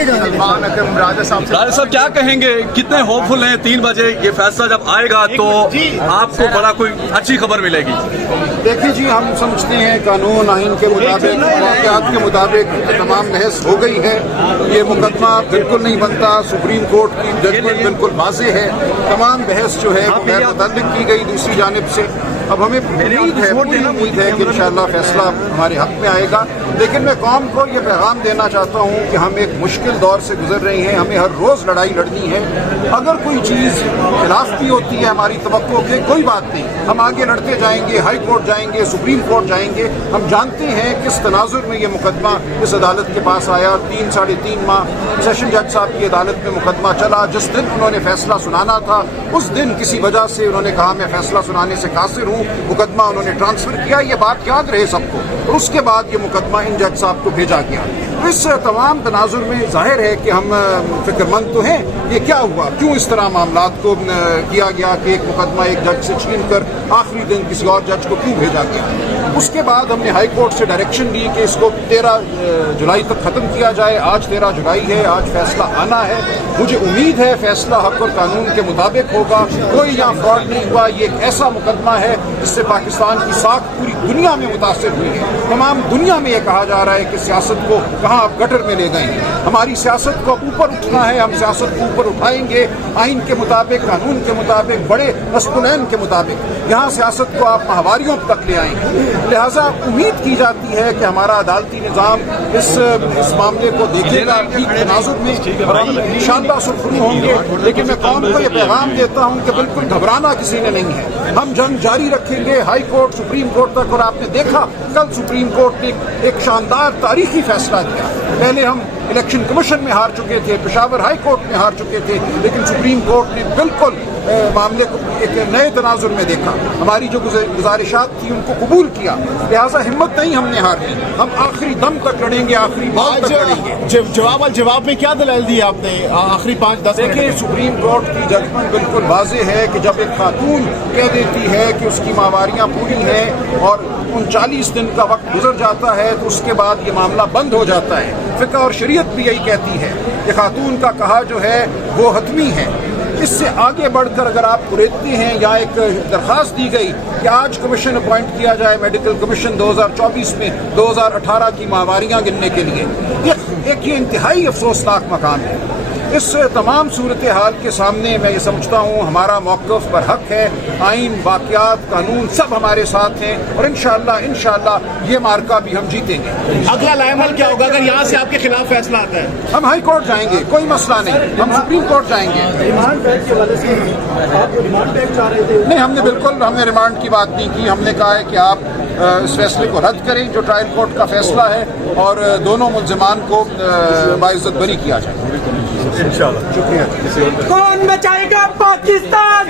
सलमान अकरम राजा साहब क्या कहेंगे, कितने होपफुल हैं 3 बजे ये फैसला जब आएगा तो आपको बड़ा कोई अच्छी खबर मिलेगी? देखिए जी, हम समझते हैं कानून आइन के मुताबिक, वाक़यात के मुताबिक तमाम बहस हो गई है। ये मुकदमा बिल्कुल नहीं बनता, सुप्रीम कोर्ट की जजमेंट बिल्कुल वाज़ेह है। तमाम बहस जो है वो गैर मुतल्लिक़ की गई दूसरी जानिब से। अब हमें पूरी उम्मीद है कि इंशाअल्लाह फैसला हमारे हक में आएगा। लेकिन मैं कौम को ये पैगाम देना चाहता हूँ कि हम एक मुश्किल दौर से गुजर रहे हैं, हमें हर रोज़ लड़ाई लड़नी है। अगर कोई चीज़ खिलाफ भी होती है हमारी तवक्को के, कोई बात नहीं, हम आगे लड़ते जाएंगे, हाई कोर्ट जाएंगे, सुप्रीम कोर्ट जाएंगे। हम जानते हैं किस तनाजुर में ये मुकदमा इस अदालत के पास आया। 3 साढ़े 3 माह सेशन जज साहब की अदालत में मुकदमा चला। जिस दिन उन्होंने फैसला सुनाना था उस दिन किसी वजह से उन्होंने कहा मैं फैसला सुनाने से कासिर हूँ, मुकदमा उन्होंने ट्रांसफ़र किया। ये बात याद रहे सबको। और उसके बाद ये मुकदमा इन जज साहब को भेजा गया। इस तमाम तनाजुर में जाहिर है कि हम फिक्रमंद तो हैं। ये क्या हुआ, क्यों इस तरह मामलात को किया गया कि एक मुकदमा एक जज से छीन कर आखिरी दिन किसी और जज को क्यों भेजा गया। उसके बाद हमने हाई कोर्ट से डायरेक्शन दी कि इसको 13 जुलाई तक ख़त्म किया जाए। आज 13 जुलाई है, आज फैसला आना है। मुझे उम्मीद है फैसला हक और कानून के मुताबिक होगा। कोई यहाँ फ्रॉड नहीं हुआ। ये एक ऐसा मुकदमा है जिससे पाकिस्तान की साख पूरी दुनिया में मुतासिर हुई है। तमाम दुनिया में ये कहा जा रहा है कि सियासत को कहाँ आप गटर में ले गए हैं। हमारी सियासत को ऊपर उठना है, हम सियासत को ऊपर उठाएंगे आइन के मुताबिक, कानून के मुताबिक, बड़े रसूलैन के मुताबिक। यहाँ सियासत को आप माहवारियों तक ले आएंगे। लिहाजा उम्मीद की जाती है कि हमारा अदालती निज़ाम इस मामले को देखेगा ठीक तनाजुर में और हम शानदार सुरखरू होंगे। लेकिन मैं कौम को ये पैगाम देता हूँ कि बिल्कुल घबराना किसी ने नहीं है। हम जंग जारी रखेंगे हाई कोर्ट सुप्रीम कोर्ट तक। और आपने देखा कल सुप्रीम कोर्ट ने एक शानदार तारीखी फैसला दिया। पहले हम इलेक्शन कमीशन में हार चुके थे, पेशावर हाई कोर्ट में हार चुके थे, लेकिन सुप्रीम कोर्ट ने बिल्कुल मामले को एक नए तनाजुर में देखा। हमारी जो गुजारिशात थी उनको कबूल किया। लिहाजा हिम्मत नहीं हमने हारनी, हम आखिरी दम तक लड़ेंगे, आखिरी बात तक लड़ेंगे। जवाब में क्या दलाल दी आपने आखिरी 5-10 मिनट? देखिए, सुप्रीम कोर्ट की जजमेंट बिल्कुल वाज़ेह है कि जब एक खातून कह देती है कि उसकी माहवारियाँ पूरी हैं और 39 दिन का वक्त गुजर जाता है तो उसके बाद ये मामला बंद हो जाता है। फ़िक़्ह और शरीयत भी यही कहती है कि खातून का कहा जो है वो हतमी है। इससे आगे बढ़कर अगर आप कुरेदते हैं या एक दरख्वास्त दी गई कि आज कमीशन अपॉइंट किया जाए, मेडिकल कमीशन 2024 में 2018 की माहवारियाँ गिनने के लिए, एक ये इंतहाई अफसोसनाक मकाम है। इस तमाम सूरत हाल के सामने मैं ये समझता हूँ हमारा मौक़िफ़ पर हक है। आइन, वाक़यात, कानून सब हमारे साथ हैं और इंशाअल्लाह ये मार्का भी हम जीतेंगे। अगला लाएमल क्या होगा अगर यहाँ से आपके खिलाफ फैसला आता है? हम हाई कोर्ट जाएंगे, कोई मसला नहीं, हम सुप्रीम कोर्ट जाएंगे। नहीं, हमने रिमांड की बात नहीं की। हमने कहा है कि आप इस फैसले को रद्द करें जो ट्रायल कोर्ट का फैसला है और दोनों मुल्ज़िमान को बाइज़्ज़त बरी किया जाए इंशाअल्लाह। शुक्रिया। कौन बचाएगा पाकिस्तान?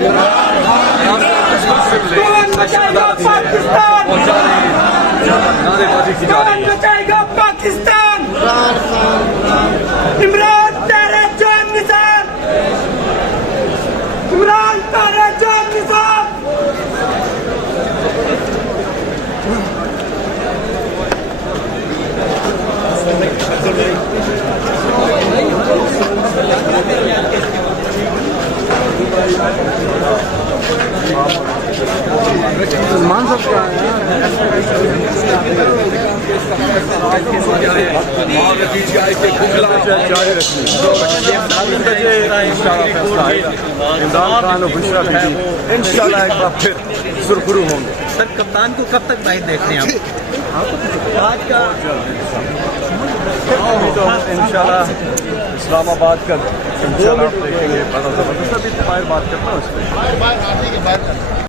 कौन बचाएगा पाकिस्तान? कौन बचाएगा पाकिस्तान? इमरान तेरे जान निसार, इमरान तेरे जान निसार। सलमान साहब क्या इमरान खान और बुशरा बीबी इंशाल्लाह एक बार फिर सुरखरू होंगे। सर, कप्तान को कब तक बाइक देखते हैं आप? आज का इंशाल्लाह इस्लामाबाद का इंशाल्लाह देखेंगे। बड़ा ज़बरदस्त अभी बात करता हूँ उस पर।